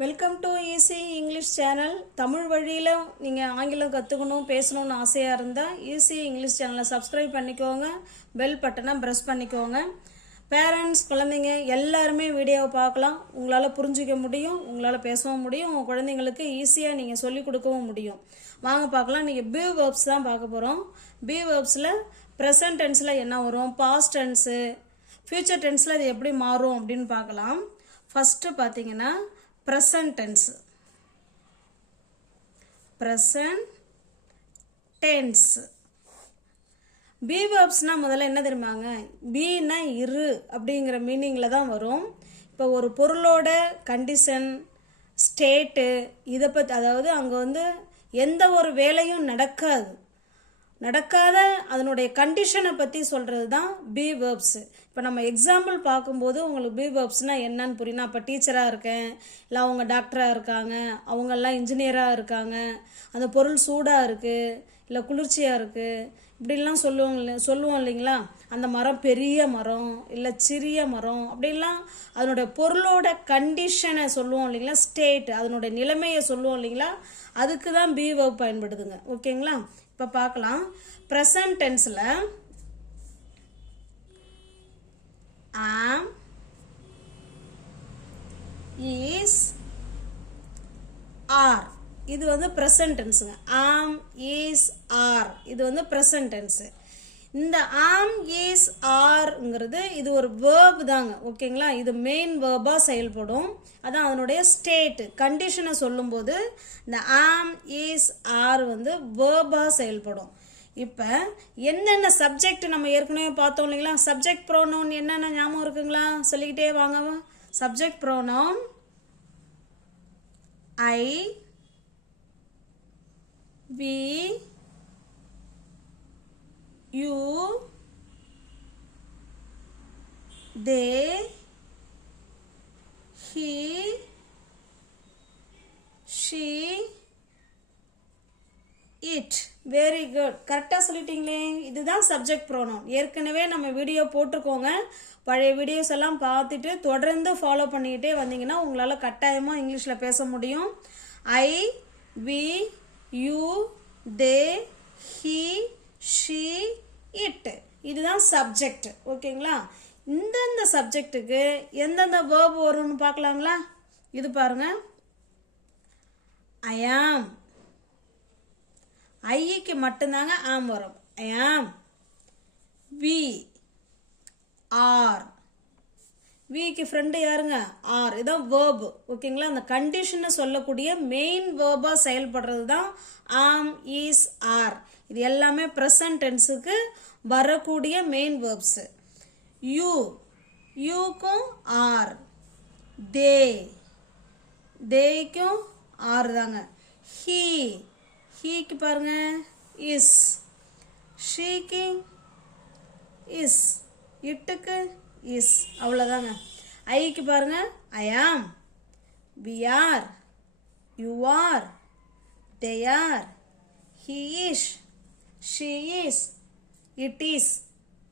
Welcome to easy English channel. Tamil வழியில் நீங்கள் ஆங்கிலம் கற்றுக்கணும் பேசணும்னு ஆசையாக இருந்தால் ஈஸி இங்கிலீஷ் சேனலை சப்ஸ்கிரைப் பண்ணிக்கோங்க, பெல் பட்டனை ப்ரெஸ் பண்ணிக்கோங்க. பேரண்ட்ஸ், குழந்தைங்க எல்லாருமே வீடியோவை பார்க்கலாம். உங்களால் புரிஞ்சிக்க முடியும், உங்களால் பேசவும் முடியும், உங்கள் குழந்தைங்களுக்கு ஈஸியாக நீங்கள் சொல்லிக் கொடுக்கவும் முடியும். வாங்க பார்க்கலாம். நீங்கள் பி வேர்ப்ஸ் தான் பார்க்க போகிறோம். பி வேர்ப்ஸில் ப்ரெசன்ட் டென்ஸில் என்ன வரும், பாஸ்ட் டென்ஸு, ஃப்யூச்சர் டென்ஸில் அது எப்படி மாறும் அப்படின்னு பார்க்கலாம். ஃபஸ்ட்டு பார்த்தீங்கன்னா present tense. present tense. be verbsனா முதல்ல என்ன தெரியுமாங்க, beனா இரு அப்படிங்கிற மீனிங்கில் தான் வரும். இப்போ ஒரு பொருளோட கண்டிஷன், ஸ்டேட்டு, இதை பற்றி, அதாவது அங்கே வந்து எந்த ஒரு வேலையும் நடக்காத அதனுடைய கண்டிஷனை பற்றி சொல்கிறது தான் பி வேர்ப்ஸு. இப்போ நம்ம எக்ஸாம்பிள் பார்க்கும்போது உங்களுக்கு பி வேர்ப்ஸ்னால் என்னன்னு புரியும். நான் இப்போ டீச்சராக இருக்கேன், இல்லை அவங்க டாக்டராக இருக்காங்க, அவங்கெல்லாம் இன்ஜினியராக இருக்காங்க, அந்த பொருள் சூடாக இருக்குது இல்லை குளிர்ச்சியாக இருக்குது, இப்படிலாம் சொல்லுவோம் இல்லைங்களா. அந்த மரம் பெரிய மரம் இல்லை சிறிய மரம் அப்படிலாம் அதனுடைய பொருளோட கண்டிஷனை சொல்லுவோம் இல்லைங்களா, ஸ்டேட், அதனுடைய நிலைமையை சொல்லுவோம் இல்லைங்களா, அதுக்கு தான் பி வேர்ப் பயன்படுதுங்க. ஓகேங்களா. இப்போ பார்க்கலாம். ப்ரெசன்ட் டென்ஸில் am, is, are, இது வந்து ப்ரெசன்ட் டென்ஸுங்க. am, is, are இது வந்து ப்ரெசன்ட் டென்ஸு. இந்த am, is, areங்கிறது இது ஒரு வேர்ப் தாங்க. ஓகேங்களா. இது மெயின் வேர்பாக செயல்படும். அதான் அதனுடைய ஸ்டேட், கண்டிஷனை சொல்லும்போது இந்த am, is, are வந்து வேர்பாக செயல்படும். இப்போ என்னென்ன சப்ஜெக்ட் நம்ம ஏற்கனவே பார்த்தோம் இல்லைங்களா. சப்ஜெக்ட் ப்ரோனவுன் என்னென்ன ஞாபகம் இருக்குங்களா, சொல்லிக்கிட்டே வாங்க. Subject pronoun I, we, you, they, he, she, it. Very good, கரெக்டாக சொல்லிட்டீங்களே. இதுதான் சப்ஜெக்ட் ப்ரோனவுன். ஏற்கனவே நம்ம வீடியோ போட்டிருக்கோங்க. பழைய வீடியோஸ் எல்லாம் பார்த்துட்டு தொடர்ந்து ஃபாலோ பண்ணிக்கிட்டே வந்தீங்கன்னா உங்களால் கட்டாயமாக இங்கிலீஷில் பேச முடியும். I, we, you, they, he, she, it. இதுதான் சப்ஜெக்ட். ஓகேங்களா. இந்தந்த சப்ஜெக்ட்டுக்கு எந்தெந்த வேர்ப் வரும்னு பார்க்கலாங்களா. இது பாருங்க. ஐ ஆம், ஐக்கு மட்டும்தாங்க ஆம் வரும். ஐ ஆம். வி, ஆர், விக்கு ஃப்ரெண்டு யாருங்க, ஆர். இதான் வேர்ப். ஓகேங்களா. அந்த கண்டிஷனை சொல்லக்கூடிய மெயின் வேர்பாக செயல்படுறது தான் ஆம், இஸ், ஆர். இது எல்லாமே ப்ரெசன்ட் டென்ஸுக்கு வரக்கூடிய மெயின் வேர்ப்ஸு. யூ, யூக்கும் ஆர். தே, தேய்க்கும் ஆர் தாங்க. ஹீ, ஹீக்கு பாருங்க இஸ். ஷீக்கு இஸ். இட்டுக்கு இஸ். அவ்வளோதாங்க. ஐக்கு பாருங்க I am, we are, you are, they are, he is, she is, it is.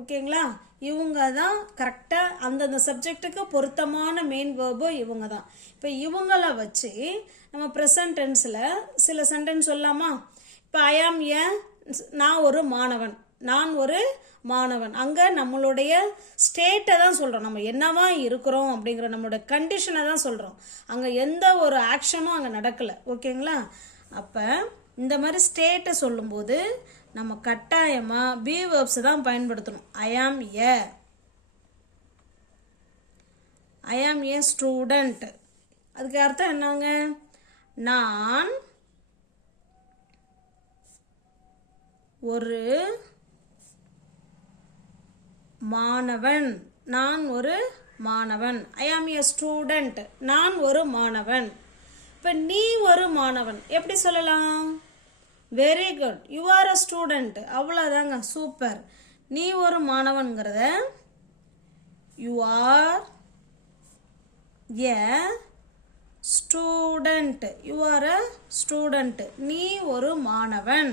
ஓகேங்களா. இவங்க தான் கரெக்டாக அந்தந்த சப்ஜெக்டுக்கு பொருத்தமான மெயின் வேர்பு இவங்க தான். இப்போ இவங்கள வச்சு நம்ம ப்ரெசன்ட் டென்ஸில் சில சென்டென்ஸ் சொல்லலாமா. இப்போ ஐ ஆம் ஏ, நான் ஒரு மாணவன், நான் ஒரு மாணவன். அங்கே நம்மளுடைய ஸ்டேட்டை தான் சொல்கிறோம், நம்ம என்னவா இருக்கிறோம் அப்படிங்கிற நம்மளோட கண்டிஷனை தான் சொல்கிறோம். அங்கே எந்த ஒரு ஆக்ஷனும் அங்கே நடக்கலை. ஓகேங்களா. அப்போ இந்த மாதிரி ஸ்டேட்டை சொல்லும்போது நம்ம கட்டாயமாக பி வேர்ப்ஸ் தான் பயன்படுத்தணும். ஐ ஆம் ஏ, ஐ ஆம் ஏ ஸ்டூடெண்ட். அதுக்கு அர்த்தம் என்னங்க, நான் ஒரு மாணவன், நான் ஒரு மாணவன். ஐ ஆம் ஏ ஸ்டூடெண்ட், நான் ஒரு மாணவன். இப்போ நீ ஒரு மாணவன் எப்படி சொல்லலாம், very good, you are a student. அவ்வளோதாங்க, சூப்பர். நீ ஒரு மாணவன்கிறத you are a student, you are a student. நீ ஒரு மாணவன்,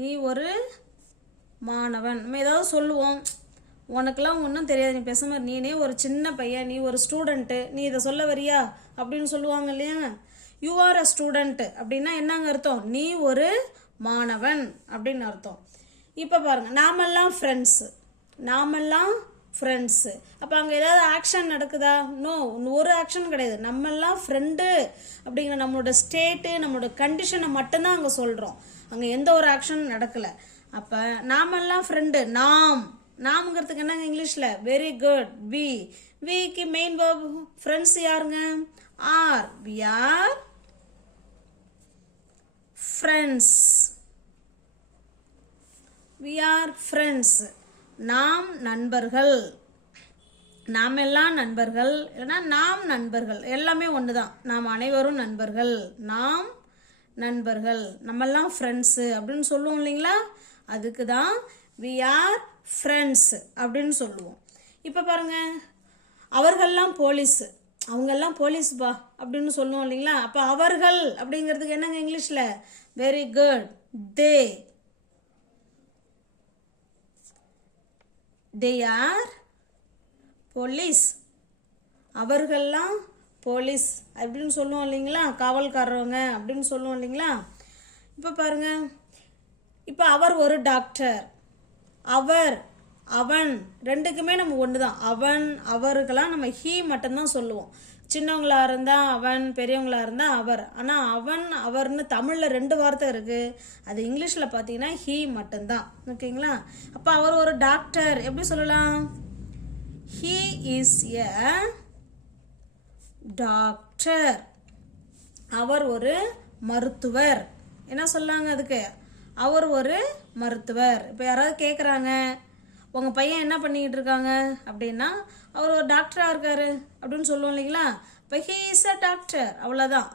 நீ ஒரு மாணவன். நம்ம ஏதாவது சொல்லுவோம், உனக்கெல்லாம் ஒன்றும் தெரியாது, நீ பேசாம நீனே ஒரு சின்ன பையன், நீ ஒரு ஸ்டூடெண்ட்டு, நீ இதை சொல்ல வரியா அப்படின்னு சொல்லுவாங்க இல்லையா. யூ ஆர் அ ஸ்டூடெண்ட் அப்படின்னா என்னங்க அர்த்தம்? நீ ஒரு மாணவன் அப்படின்னு அர்த்தம். இப்போ பாருங்க, நாமெல்லாம் ஃப்ரெண்ட்ஸு, நாமெல்லாம் ஃப்ரெண்ட்ஸு. அப்போ அங்கே ஏதாவது ஆக்ஷன் நடக்குதா? நோ, ஒரு ஆக்ஷன் கிடையாது. நம்மெல்லாம் ஃப்ரெண்டு அப்படிங்கிற நம்மளோட ஸ்டேட்டு, நம்மளோட கண்டிஷனை மட்டும்தான் அங்கே சொல்கிறோம். அங்கே எந்த ஒரு ஆக்ஷன் நடக்கலை. அப்போ நாமெல்லாம் ஃப்ரெண்டு, நாம்ங்கிறதுக்கு என்னங்க இங்கிலீஷில்? வெரி குட், விக்கு மெயின் வேர்ப். ஃப்ரெண்ட்ஸ் யாருங்க? Are. We are friends. We are friends. நாம் நண்பர்கள். நாம் எல்லாம் நண்பர்கள், இல்லைன்னா நாம் நண்பர்கள், எல்லாமே ஒன்று தான். நாம் அனைவரும் நண்பர்கள், நாம் நண்பர்கள், நம்மெல்லாம் ஃப்ரெண்ட்ஸு அப்படின்னு சொல்லுவோம் இல்லைங்களா. அதுக்கு தான் வி ஆர் ஃப்ரெண்ட்ஸ் அப்படின்னு சொல்லுவோம். இப்போ பாருங்க, அவர்கள்லாம் போலீஸு, அவங்கெல்லாம் போலீஸ்பா அப்படின்னு சொல்லுவோம் இல்லைங்களா. அப்போ அவர்கள் அப்படிங்கிறதுக்கு என்னங்க இங்கிலீஷில்? Very good, they are police. அவர்கள்லாம் போலீஸ் அப்படின்னு சொல்லுவோம் இல்லைங்களா, காவல்காரவங்க அப்படின்னு சொல்லுவோம் இல்லைங்களா. இப்போ பாருங்க, இப்போ அவர் ஒரு டாக்டர், அவர், அவன், ரெண்டுக்குமே நம்ம ஒன்று தான். அவன் அவருக்கெல்லாம் நம்ம ஹீ மட்டும்தான் சொல்லுவோம். சின்னவங்களா இருந்தால் அவன், பெரியவங்களா இருந்தால் அவர். ஆனால் அவன் அவர்னு தமிழில் 2 வார்த்தை இருக்குது, அது இங்கிலீஷில் பார்த்தீங்கன்னா ஹீ மட்டும்தான். ஓகேங்களா. அப்போ அவர் ஒரு டாக்டர் எப்படி சொல்லலாம்? He is a doctor. அவர் ஒரு மருத்துவர். என்ன சொல்லாங்க அதுக்கு? அவர் ஒரு மருத்துவர். இப்போ யாராவது கேட்குறாங்க, உங்கள் பையன் என்ன பண்ணிக்கிட்டு இருக்காங்க அப்படின்னா, அவர் ஒரு டாக்டராக இருக்காரு அப்படின்னு சொல்லுவோம் இல்லைங்களா. இப்போ ஹீ இஸ் அ டாக்டர், அவ்வளோதான்.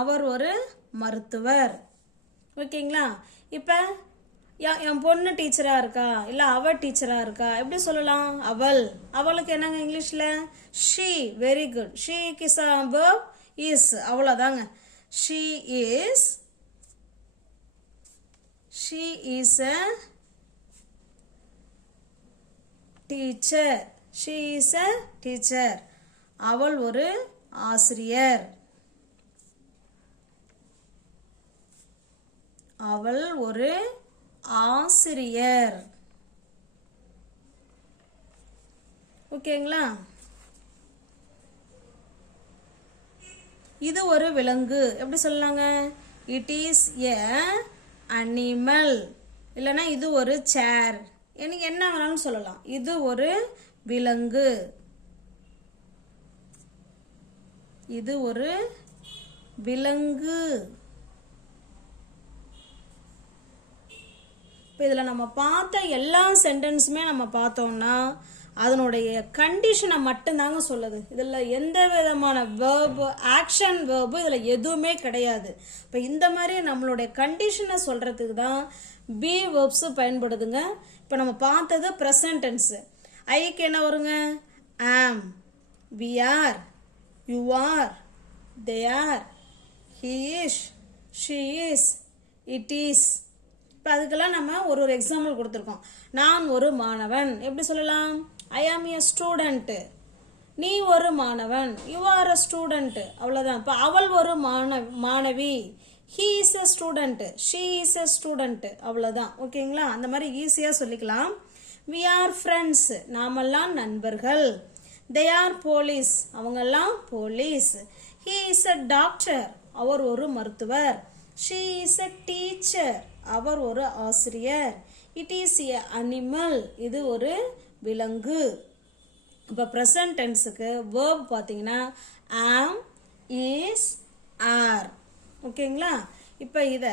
அவர் ஒரு மருத்துவர். ஓகேங்களா. இப்போ என் பொண்ணு டீச்சராக இருக்கா, இல்லை அவள் டீச்சராக இருக்கா, எப்படி சொல்லலாம்? அவள். அவளுக்கு என்னங்க இங்கிலீஷில்? ஷீ. Very good. ஷீக்கு verb இஸ், அவ்வளோதாங்க. She is a teacher. She is a teacher. அவள் ஒரு ஆசிரியர். அவள் ஒரு ஆசிரியர். ஓகேங்களா. இது ஒரு விலங்கு, எப்படி சொல்லலாங்க? It is a animal. இல்லைன்னா இது ஒரு சேர், எனக்கு என்ன வேணாலும் சொல்லலாம். இது ஒரு விலங்கு, இது ஒரு விலங்கு. இப்போ இதில் நம்ம பார்த்த எல்லா சென்டென்ஸுமே நம்ம பார்த்தோம்னா அதனுடைய கண்டிஷனை மட்டும்தாங்க சொல்லுது. இதில் எந்த விதமான வேர்பு, ஆக்ஷன் வேர்பு இதில் எதுவுமே கிடையாது. இப்போ இந்த மாதிரி நம்மளுடைய கண்டிஷனை சொல்கிறதுக்கு தான் பி வேர்ப்ஸு பயன்படுதுங்க. இப்போ நம்ம பார்த்தது ப்ரெசன்ட் டென்ஸு. ஐக்கு என்ன வருங்க? Am, we are, you are, they are, he is, she is, it is. இப்போ அதுக்கெல்லாம் நம்ம ஒரு எக்ஸாம்பிள் கொடுத்துருக்கோம். நான் ஒரு மாணவன், எப்படி சொல்லலாம்? ஐ ஆம் எ ஸ்டூடெண்ட்டு. நீ ஒரு மாணவன், யூ ஆர் அ ஸ்டூடெண்ட், அவ்வளோதான். இப்போ அவள் ஒரு மாணவி, he is a student, she is a student, அவ்வளோதான். ஓகேங்களா. அந்த மாதிரி ஈஸியாக சொல்லிக்கலாம். வி ஆர் ஃப்ரெண்ட்ஸ், நாமெல்லாம் நண்பர்கள். தே ஆர் போலீஸ், அவங்கெல்லாம் police. He is a doctor, அவர் ஒரு மருத்துவர். ஷீ இஸ் அ டீச்சர், அவர் ஒரு ஆசிரியர். இட் இஸ் எ அனிமல், இது ஒரு விலங்கு. இப்போ ப்ரெசன்ட் டென்ஸுக்கு வேர்ப் பார்த்தீங்கன்னா ஆம், இஸ், ஆர். ஓகேங்களா. இப்போ இதை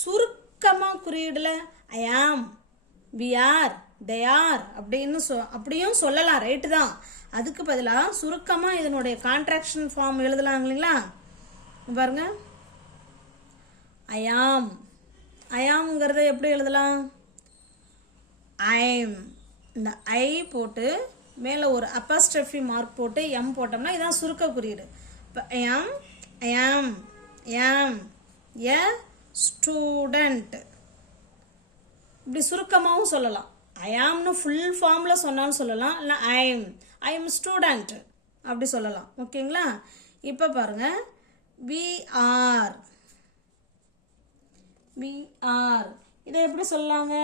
சுருக்கமாக குறியீடில் ஐ am, we R, they R அப்படின்னு அப்படியும் சொல்லலாம், ரைட்டு தான். அதுக்கு பதிலாக சுருக்கமாக இதனுடைய கான்ட்ராக்ஷன் ஃபார்ம் எழுதலாம் இல்லைங்களா. பாருங்க, ஐ ஆம், ஐஆம்ங்கிறத எப்படி எழுதலாம்? ஐம், இந்த ஐ போட்டு மேலே ஒரு அப்போஸ்ட்ரோஃபி மார்க் போட்டு எம் போட்டோம்னா இதான் சுருக்க குறியீடு. இப்போ ஐஆம் எ ஸ்டூடெண்ட், இப்படி சுருக்கமாகவும் சொல்லலாம். ஐ ஆம்னு ஃபுல் ஃபார்மில் சொன்னாலும் சொல்லலாம், இல்லை ஐ எம் ஸ்டூடெண்ட் அப்படி சொல்லலாம். ஓகேங்களா? இப்போ பாருங்கள், வி ஆர் இதை எப்படி சொல்லலாங்க?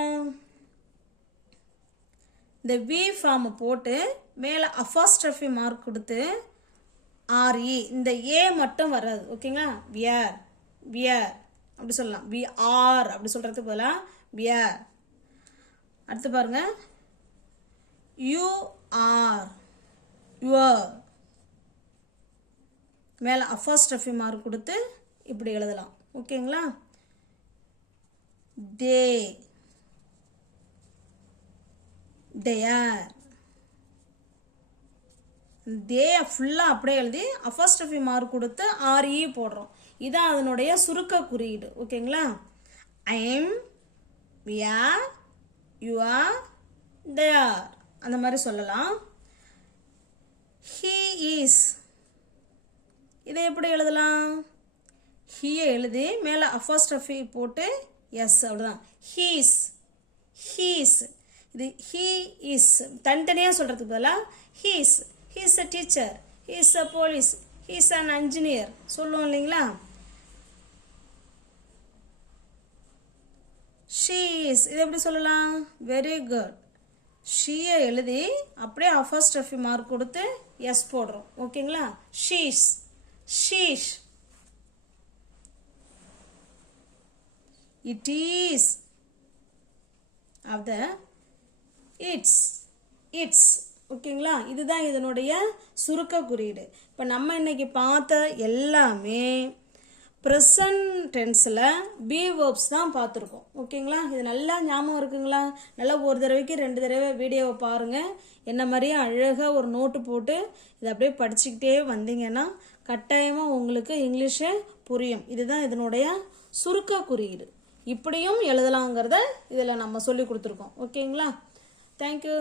இந்த வி ஃபார்மை போட்டு மேலே அஃபாஸ்ட்ரஃபி மார்க் கொடுத்து ஆர்இ, இந்த ஏ மட்டும் வராது. ஓகேங்களா? வியர் அப்படி சொல்லலாம். வி ஆர் அப்படி சொல்கிறதுக்கு பதிலாக வியர். அடுத்து பாருங்க, யூ ஆர் யுவர், மேலே அஃபாஸ்ட்ரஃபி மார்க் கொடுத்து இப்படி எழுதலாம். ஓகேங்களா? தேர் ஃபுல்லாக அப்படியே எழுதி அஃபாஸ்ட்ரஃபி மார்க் கொடுத்து ஆர்இ போடுறோம். இதான் அதனுடைய சுருக்க குறியீடு. ஓகேங்களா? I'm, we are, you are, they are அந்த மாதிரி சொல்லலாம். ஹீ இஸ், இதை எப்படி எழுதலாம்? ஹீயை எழுதி மேலே அஃபாஸ்ட்ரஃபி போட்டு எஸ், அவ்வளோதான். ஹீஸ், இது ஹீ இஸ் தனித்தனியாக சொல்கிறதுக்கு பதிலாக he's a teacher, he's a police, he's an engineer சொல்லுவோம் இல்லைங்களா? ஷீ இஸ், இது எப்படி சொல்லலாம்? Very good. ஷீயை எழுதி அப்படியே அஃபாஸ்ட்ரஃபி மார்க் கொடுத்து எஸ் போடுறோம். ஓகேங்களா? She's. It is of the it's. ஓகேங்களா? இதுதான் இதனுடைய சுருக்க குறியீடு. இப்போ நம்ம இன்னைக்கு பார்த்த எல்லாமே ப்ரெசன்ட் டென்ஸில் பி வேர்ப்ஸ் தான் பார்த்துருக்கோம். ஓகேங்களா? இது நல்லா ஞாபகம் இருக்குங்களா? நல்லா ஒரு தடவைக்கு 2 தடவை வீடியோவை பாருங்கள். என்ன மாதிரியே அழகாக ஒரு நோட்டு போட்டு இதை அப்படியே படிச்சுக்கிட்டே வந்தீங்கன்னா கட்டாயமாக உங்களுக்கு இங்கிலீஷு புரியும். இதுதான் இதனுடைய சுருக்க குறியீடு. இப்படியும் எழுதலாங்கிறத இதில் நம்ம சொல்லி கொடுத்துருக்கோம். ஓகேங்களா? தேங்க்யூ.